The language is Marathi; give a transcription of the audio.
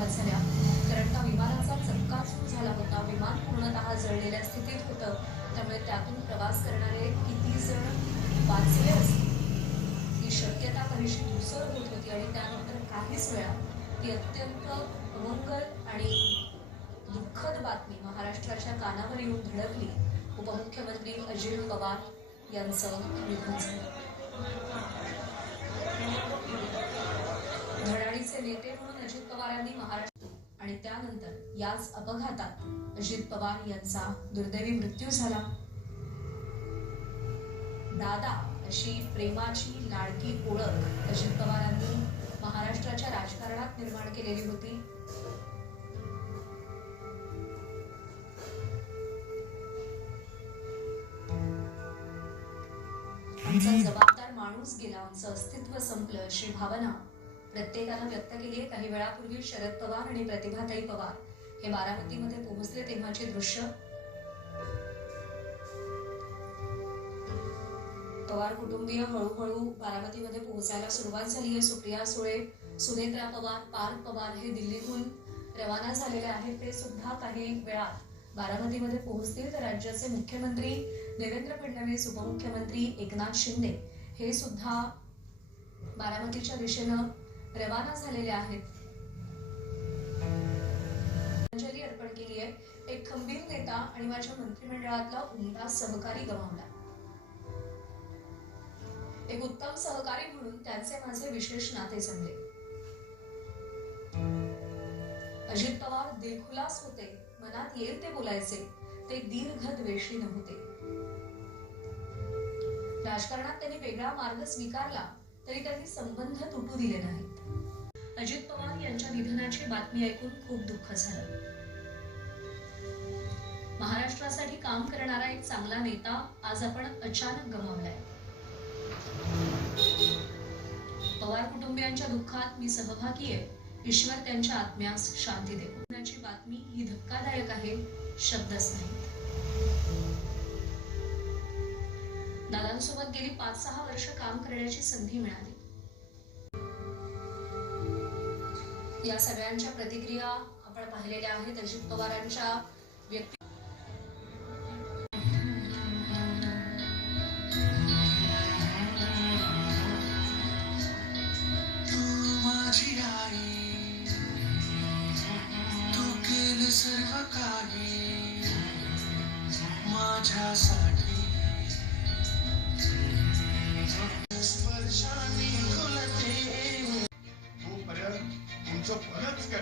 सुरुवात झाल्या. कारण त्या विमानाचा चक्काचूर झाला होता. विमान पूर्णतः जळलेल्या स्थितीत होतं. त्यामुळे त्यातून प्रवास करणारे किती जण वाचले असतील ही शक्यता काहीशी धूसर होत होती. आणि त्यानंतर काहीच वेळा ती अत्यंत अमंगल आणि दुःखद बातमी महाराष्ट्राच्या कानावर येऊन धडकली. उपमुख्यमंत्री अजित पवार यांचं निधन झालं. धडाडीचे नेते म्हणून अजित पवारांनी महाराष्ट्र आणि त्यानंतर याच अपघातात अजित पवार यांचा दुर्दैवी मृत्यू झाला. दादा अशी प्रेमाची लाडकी ओळख अजित पवारांनी महाराष्ट्राच्या राजकारणात निर्माण केलेली होती. आमचा जबाबदार माणूस गेला, आमचं अस्तित्व संपलं अशी भावना प्रत्येकानं व्यक्त केली आहे. काही वेळापूर्वी शरद पवार आणि प्रतिभाताई पवार हे बारामतीमध्ये पोहोचले तेव्हाचे दृश्य. पवार कुटुंबीय हळूहळू बारामतीमध्ये पोहोचायला सुरुवात झाली आहे. सुप्रिया सुळे, सुनेत्रा पवार, पार्थ पवार हे दिल्लीतून रवाना झालेले आहेत. ते सुद्धा काही वेळात बारामतीमध्ये पोहोचतील. तर राज्याचे मुख्यमंत्री देवेंद्र फडणवीस, उपमुख्यमंत्री एकनाथ शिंदे हे सुद्धा बारामतीच्या दिशेनं रवाना झालेले आहेत. श्रद्धांजली अर्पण केली आहे. एक खंबीर नेता आणि माझ्या मंत्रिमंडळातला उमदा सहकारी गमावला. एक उत्तम सहकारी म्हणून त्यांचे माझे विशेष नाते जमले. अजित पवार दिलखुलास होते, मनात येईल ते बोलायचे, ते दीर्घद्वेषी नव्हते. राजकारणात त्यांनी वेगळा मार्ग स्वीकारला तरी त्यांनी संबंध तुटू दिले नाहीत. अजित पवार यांच्या निधनाची बातमी ऐकून खूप दुःख झालं. महाराष्ट्रासाठी काम करणारा एक चांगला नेता आज आपण अचानक गमावलाय. पवार कुटुंबियांच्या दुःखात मी सहभागी आहे. ईश्वर त्यांच्या आत्म्यास शांती देवो. याची बातमी ही धक्कादायक आहे, शब्दच नाहीत. दादांसोबत गेली 5-6 वर्ष काम करण्याची संधी मिळाली. या सगळ्यांच्या प्रतिक्रिया आपण पाहिलेल्या आहेत. अजित पवारांच्या व्यक्ती सर्व काही माझ्यासाठी स्पर्शाने खुलते तोपर्यंत तुमचं फलच काय.